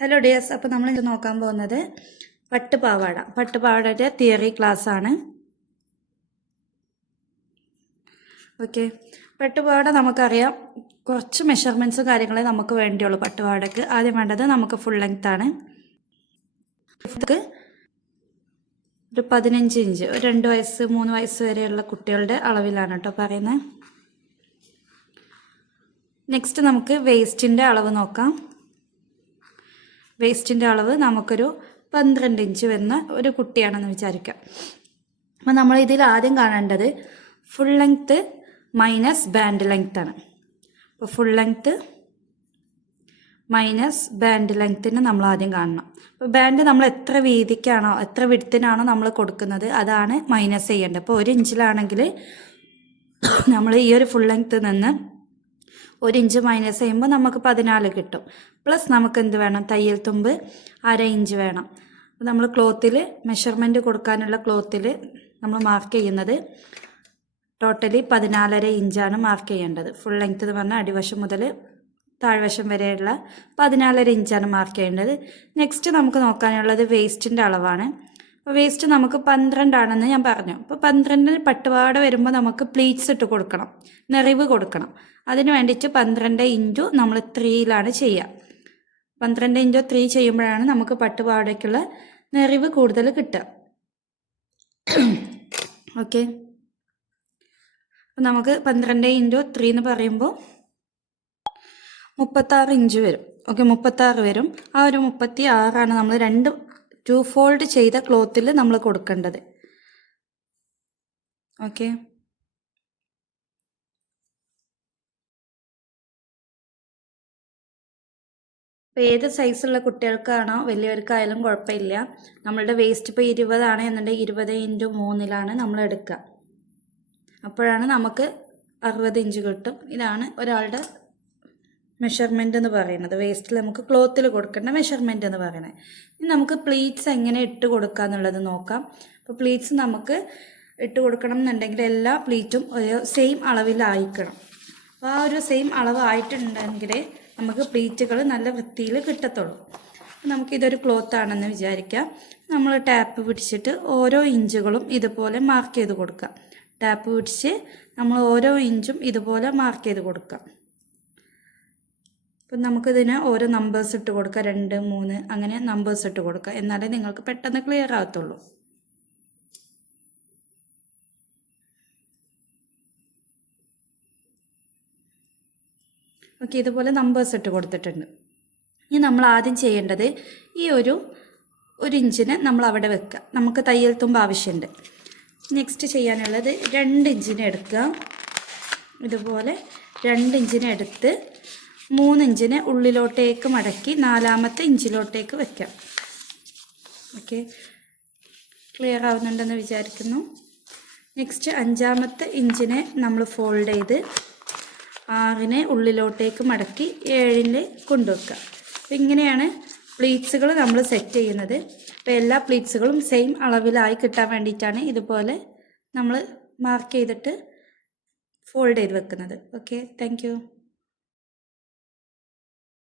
Hello dears, അപ്പോൾ നമ്മൾ ഇത് നോക്കാൻ പോകുന്നത് പട്ടുപാവാടയുടെ തിയറി ക്ലാസ് ആണ്. ഓക്കെ, പട്ടുപാവാട നമുക്കറിയാം, കുറച്ച് മെഷർമെൻറ്റ്സും കാര്യങ്ങളെ നമുക്ക് വേണ്ടിയുള്ളൂ. പട്ടുപാവാടയ്ക്ക് ആദ്യം വേണ്ടത് നമുക്ക് ഫുൾ ലെങ്ത് ആണ്. ഒരു 15 ഇഞ്ച്, ഒരു 2 വയസ്സ് 3 വയസ്സ് വരെയുള്ള കുട്ടികളുടെ അളവിലാണ് കേട്ടോ പറയുന്നത്. നെക്സ്റ്റ് നമുക്ക് വേസ്റ്റിൻ്റെ അളവ് നോക്കാം. വേസ്റ്റിൻ്റെ അളവ് നമുക്കൊരു 12 ഇഞ്ച് വരുന്ന ഒരു കുട്ടിയാണെന്ന് വിചാരിക്കാം. അപ്പോൾ നമ്മൾ ഇതിൽ ആദ്യം കാണേണ്ടത് full length minus band length ആണ്. അപ്പോൾ ഫുൾ ലെങ്ത്ത് മൈനസ് ബാൻഡ് ലെങ്ത്തിന് നമ്മൾ ആദ്യം കാണണം. അപ്പോൾ ബാൻഡ് നമ്മൾ എത്ര വീതിക്കാണോ എത്ര വിഡ്ത്തിനാണോ നമ്മൾ കൊടുക്കുന്നത് അതാണ് മൈനസ് ചെയ്യേണ്ടത്. അപ്പോൾ 1 ഇഞ്ചിലാണെങ്കിൽ നമ്മൾ ഈ ഒരു ഫുൾ ലെങ്ത്ത് നിന്ന് 1 ഇഞ്ച് മൈനസ് ചെയ്യുമ്പോൾ നമുക്ക് 14 കിട്ടും. പ്ലസ് നമുക്ക് എന്ത് വേണം, തയ്യൽ തുമ്പ് 1/2 ഇഞ്ച് വേണം. അപ്പോൾ നമ്മൾ ക്ലോത്തിൽ മെഷർമെൻറ്റ് കൊടുക്കാനുള്ള ക്ലോത്തിൽ നമ്മൾ മാർക്ക് ചെയ്യുന്നത് ടോട്ടലി 14.5 ഇഞ്ചാണ് മാർക്ക് ചെയ്യേണ്ടത്. ഫുൾ ലെങ്ത്ത് എന്ന് പറഞ്ഞാൽ അടിവശം മുതൽ താഴ്വശം വരെയുള്ള 14.5 ഇഞ്ചാണ് മാർക്ക് ചെയ്യേണ്ടത്. നെക്സ്റ്റ് നമുക്ക് നോക്കാനുള്ളത് വേസ്റ്റിൻ്റെ അളവാണ്. അപ്പോൾ വേസ്റ്റ് നമുക്ക് 12 ആണെന്ന് ഞാൻ പറഞ്ഞു. അപ്പോൾ 12 പട്ടുപാവാട വരുമ്പോൾ നമുക്ക് പ്ലീറ്റ്സ് ഇട്ട് കൊടുക്കണം, നെറിവ് കൊടുക്കണം. അതിന് വേണ്ടിയിട്ട് 12 ഇൻറ്റു നമ്മൾ 3യിലാണ് ചെയ്യുക. 12 ഇൻറ്റു 3 ചെയ്യുമ്പോഴാണ് നമുക്ക് പട്ടുപാവാടയ്ക്കുള്ള നെറിവ് കൂടുതൽ കിട്ടുക. ഓക്കെ, അപ്പം നമുക്ക് 12 ഇൻറ്റു 3 എന്ന് പറയുമ്പോൾ 36 ഇഞ്ച് വരും. ഓക്കെ, 36 വരും. ആ ഒരു 36 നമ്മൾ 2 ഫോൾഡ് ചെയ്ത ക്ലോത്തിൽ നമ്മൾ കൊടുക്കേണ്ടത്. ഓക്കെ, ഇപ്പോൾ ഏത് സൈസുള്ള കുട്ടികൾക്കാണോ വലിയവർക്കായാലും കുഴപ്പമില്ല. നമ്മളുടെ വേസ്റ്റ് ഇപ്പോൾ 20 ആണ് എന്നുണ്ടെങ്കിൽ 20 ഇൻറ്റു 3ലാണ് നമ്മൾ എടുക്കുക. അപ്പോഴാണ് നമുക്ക് 60 ഇഞ്ച് കിട്ടും. ഇതാണ് ഒരാളുടെ മെഷർമെൻ്റ് എന്ന് പറയുന്നത്. വേസ്റ്റിൽ നമുക്ക് ക്ലോത്തിൽ കൊടുക്കേണ്ട മെഷർമെൻ്റ് എന്ന് പറയുന്നത്. ഇനി നമുക്ക് പ്ലീറ്റ്സ് എങ്ങനെ ഇട്ട് കൊടുക്കുക എന്നുള്ളത് നോക്കാം. അപ്പോൾ പ്ലീറ്റ്സ് നമുക്ക് ഇട്ട് കൊടുക്കണം എന്നുണ്ടെങ്കിൽ എല്ലാ പ്ലീറ്റും ഒരു സെയിം അളവിലായിരിക്കണം. അപ്പോൾ ആ ഒരു സെയിം അളവായിട്ടുണ്ടെങ്കിൽ നമുക്ക് പ്ലീറ്റുകൾ നല്ല വൃത്തിയിൽ കിട്ടത്തുള്ളൂ. നമുക്കിതൊരു ക്ലോത്ത് ആണെന്ന് വിചാരിക്കാം. നമ്മൾ ടാപ്പ് പിടിച്ചിട്ട് ഓരോ ഇഞ്ചുകളും ഇതുപോലെ മാർക്ക് ചെയ്ത് കൊടുക്കുക. ടാപ്പ് പിടിച്ച് നമ്മൾ ഓരോ ഇഞ്ചും ഇതുപോലെ മാർക്ക് ചെയ്ത് കൊടുക്കുക. അപ്പം നമുക്കിതിന് ഓരോ നമ്പേഴ്സ് ഇട്ട് കൊടുക്കുക, 2, 3 അങ്ങനെ നമ്പേഴ്സ് ഇട്ട് കൊടുക്കുക. എന്നാലേ നിങ്ങൾക്ക് പെട്ടെന്ന് ക്ലിയർ ആകത്തുള്ളൂ. ഓക്കെ, ഇതുപോലെ നമ്പേഴ്സ് ഇട്ട് കൊടുത്തിട്ടുണ്ട്. ഇനി നമ്മൾ ആദ്യം ചെയ്യേണ്ടത് ഈ ഒരു ഇഞ്ചിന് നമ്മൾ അവിടെ വെക്കുക. നമുക്ക് തയ്യൽ തുമ്പ് ആവശ്യമുണ്ട്. നെക്സ്റ്റ് ചെയ്യാനുള്ളത് 2 ഇഞ്ചിനെ എടുക്കുക. ഇതുപോലെ 2 ഇഞ്ചിനെ എടുത്ത് 3 ഇഞ്ചിനെ ഉള്ളിലോട്ടേക്ക് മടക്കി 4ാമത്തെ ഇഞ്ചിലോട്ടേക്ക് വയ്ക്കാം. ഓക്കെ, ക്ലിയർ ആവുന്നുണ്ടെന്ന് വിചാരിക്കുന്നു. നെക്സ്റ്റ് 5ാമത്തെ ഇഞ്ചിനെ നമ്മൾ ഫോൾഡ് ചെയ്ത് 6നെ ഉള്ളിലോട്ടേക്ക് മടക്കി 7ൽ കൊണ്ടുവെക്കുക. അപ്പോൾ ഇങ്ങനെയാണ് പ്ലീറ്റ്സുകൾ നമ്മൾ സെറ്റ് ചെയ്യുന്നത്. അപ്പോൾ എല്ലാ പ്ലീറ്റ്സുകളും സെയിം അളവിലായി കിട്ടാൻ വേണ്ടിയിട്ടാണ് ഇതുപോലെ നമ്മൾ മാർക്ക് ചെയ്തിട്ട് ഫോൾഡ് ചെയ്ത് വെക്കുന്നത്. Okay, thank you.